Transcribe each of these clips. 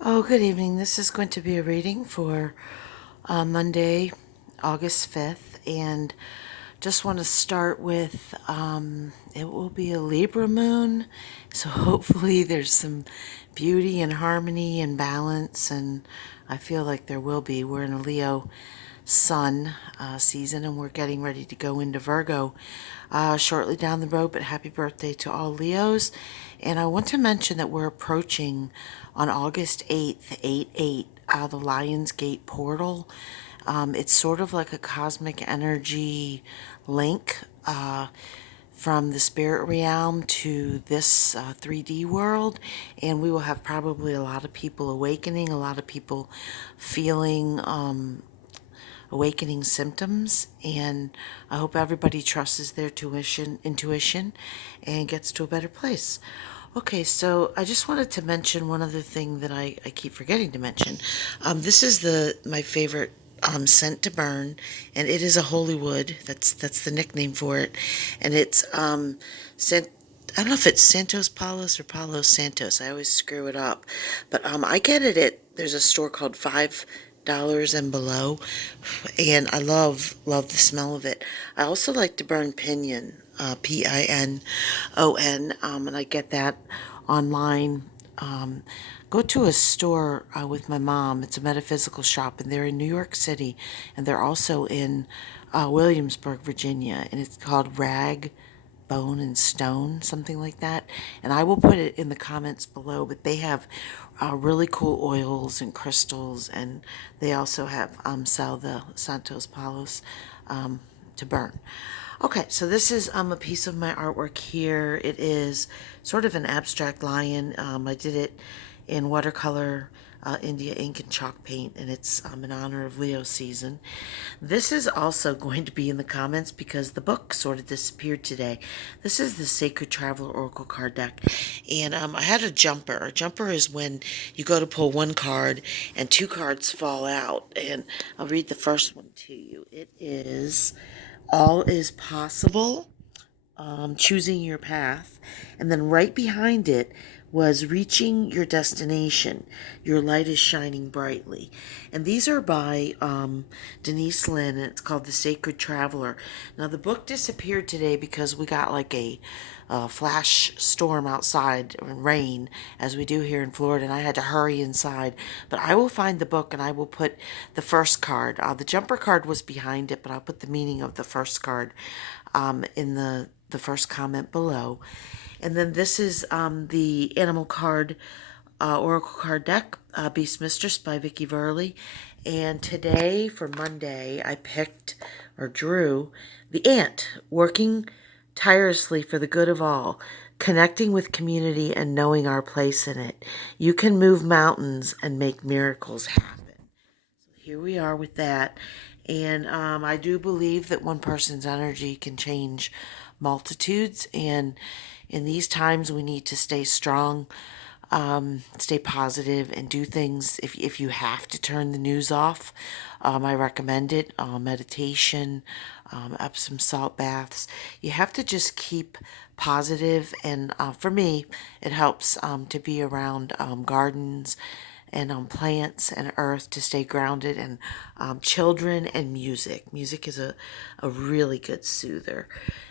Oh, good evening. This is going to be a reading for Monday, August 5th. And just want to start with it will be a Libra moon. So hopefully there's some beauty and harmony and balance. And I feel like there will be. We're in a Leo sun season and we're getting ready to go into Virgo shortly down the road. But happy birthday to all Leos. And I want to mention that we're approaching on August 8th, 8/8, the Lion's Gate portal. It's sort of like a cosmic energy link from the spirit realm to this 3D world, and we will have probably a lot of people awakening, a lot of people feeling awakening symptoms, and I hope everybody trusts their intuition and gets to a better place. Okay, so I just wanted to mention one other thing that I keep forgetting to mention. This is my favorite scent to burn, and it is a holy wood. That's the nickname for it, and it's scent. I don't know if it's Santos Palos or Palos Santos. I always screw it up, but I get it at there's a store called $5 and below, and I love the smell of it. I also like to burn Pinion, Pinon, and I get that online. Go to a store with my mom. It's a metaphysical shop, and they're in New York City, and they're also in Williamsburg, Virginia, and it's called Rag Bone and Stone, something like that. And I will put it in the comments below, but they have really cool oils and crystals, and they also have sell the Santos Palos to burn. Okay, so this is a piece of my artwork here. It is sort of an abstract lion. I did it in watercolor, India ink and chalk paint, and it's in honor of Leo season. This is also going to be in the comments because the book sort of disappeared today. This is the Sacred Traveler Oracle card deck, and I had a jumper. A jumper is when you go to pull one card and two cards fall out, and I'll read the first one to you. It is All is Possible, choosing your path. And then right behind it was reaching your destination. Your light is shining brightly. And these are by Denise Lynn, and it's called The Sacred Traveler. Now, the book disappeared today because we got like a flash storm outside and rain, as we do here in Florida, and I had to hurry inside. But I will find the book and I will put the first card. The jumper card was behind it, but I'll put the meaning of the first card in the first comment below. And then this is the Animal Card Oracle Card Deck, Beast Mistress by Vicki Verley. And today, for Monday, I picked or drew the ant, working tirelessly for the good of all, connecting with community and knowing our place in it. You can move mountains and make miracles happen. Here we are with that. And I do believe that one person's energy can change multitudes. And in these times, we need to stay strong, stay positive, and do things. If you have to turn the news off, I recommend it. Meditation, Epsom salt baths. You have to just keep positive. And for me, it helps to be around gardens and plants and earth to stay grounded, and children and music. Music is a really good soother.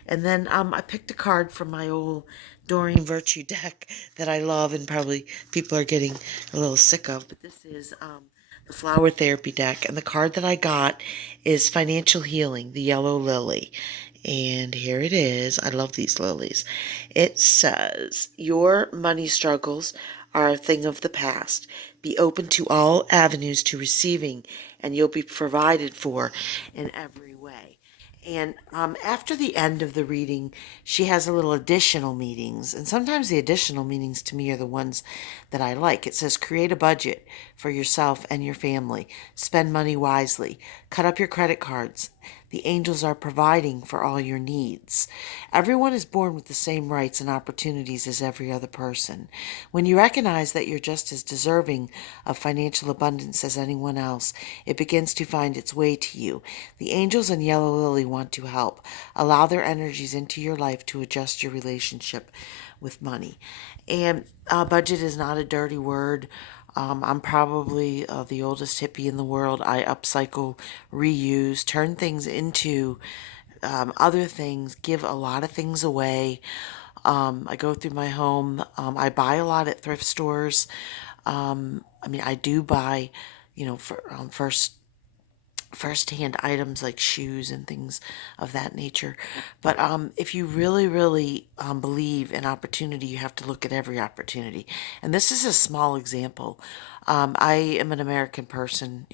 And then I picked a card from my old Doreen Virtue deck that I love and probably people are getting a little sick of, but this is the Flower Therapy deck, and the card that I got is Financial Healing, the Yellow Lily. And here it is. I love these lilies. It says, your money struggles are a thing of the past. Be open to all avenues to receiving, and you'll be provided for in every way. And after the end of the reading, she has a little additional meanings. And sometimes the additional meanings to me are the ones that I like. It says, create a budget for yourself and your family. Spend money wisely. Cut up your credit cards. The angels are providing for all your needs. Everyone is born with the same rights and opportunities as every other person. When you recognize that you're just as deserving of financial abundance as anyone else, it begins to find its way to you. The angels and Yellow Lily want to help. Allow their energies into your life to adjust your relationship with money. And budget is not a dirty word. I'm probably the oldest hippie in the world. I upcycle, reuse, turn things into other things, give a lot of things away. I go through my home. I buy a lot at thrift stores. I mean, I do buy, for first-hand items like shoes and things of that nature. But if you really, really believe in opportunity, you have to look at every opportunity. And this is a small example. I am an American person,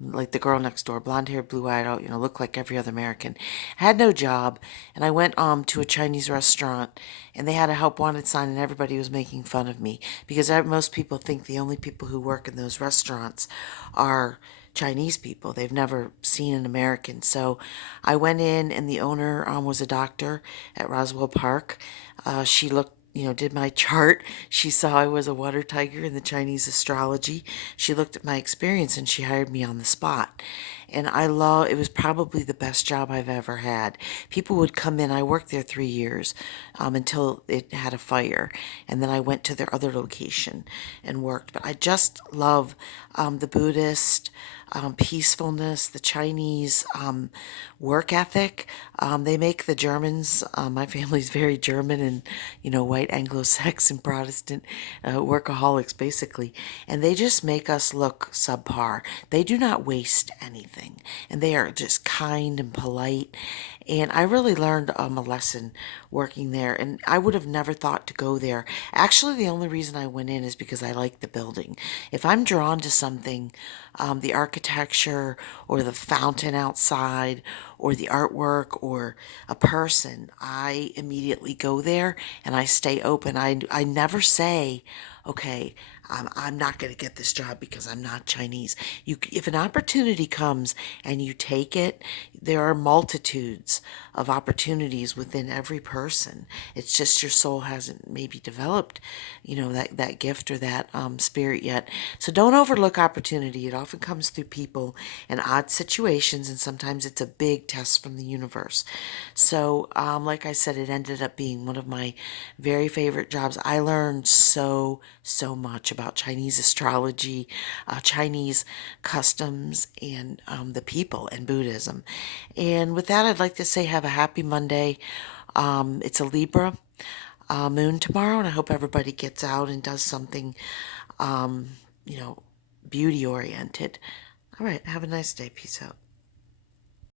like the girl next door, blonde hair, blue eyed, look like every other American. Had no job, and I went to a Chinese restaurant, and they had a help wanted sign, and everybody was making fun of me because most people think the only people who work in those restaurants are Chinese people. They've never seen an American. So I went in, and the owner was a doctor at Roswell Park. She looked, did my chart. She saw I was a water tiger in the Chinese astrology. She looked at my experience and she hired me on the spot. And it was probably the best job I've ever had. People would come in, I worked there 3 years until it had a fire. And then I went to their other location and worked. But I just love the Buddhist peacefulness, the Chinese work ethic. They make the Germans, my family's very German and, white Anglo-Saxon Protestant workaholics basically. And they just make us look subpar. They do not waste anything. And they are just kind and polite. And I really learned a lesson working there. And I would have never thought to go there. Actually, the only reason I went in is because I liked the building. If I'm drawn to something, the architecture or the fountain outside or the artwork or a person, I immediately go there and I stay open. I never say, okay, I'm not going to get this job because I'm not Chinese. If an opportunity comes and you take it, there are multitudes of opportunities within every person. It's just your soul hasn't maybe developed, that gift or that spirit yet. So don't overlook opportunity. It often comes through people and odd situations, and sometimes it's a big test from the universe. So, like I said, it ended up being one of my very favorite jobs. I learned so much about Chinese astrology, Chinese customs, and the people and Buddhism. And with that, I'd like to say have a happy Monday. It's a Libra moon tomorrow, and I hope everybody gets out and does something, um, you know, beauty oriented. All right, have a nice day. Peace out.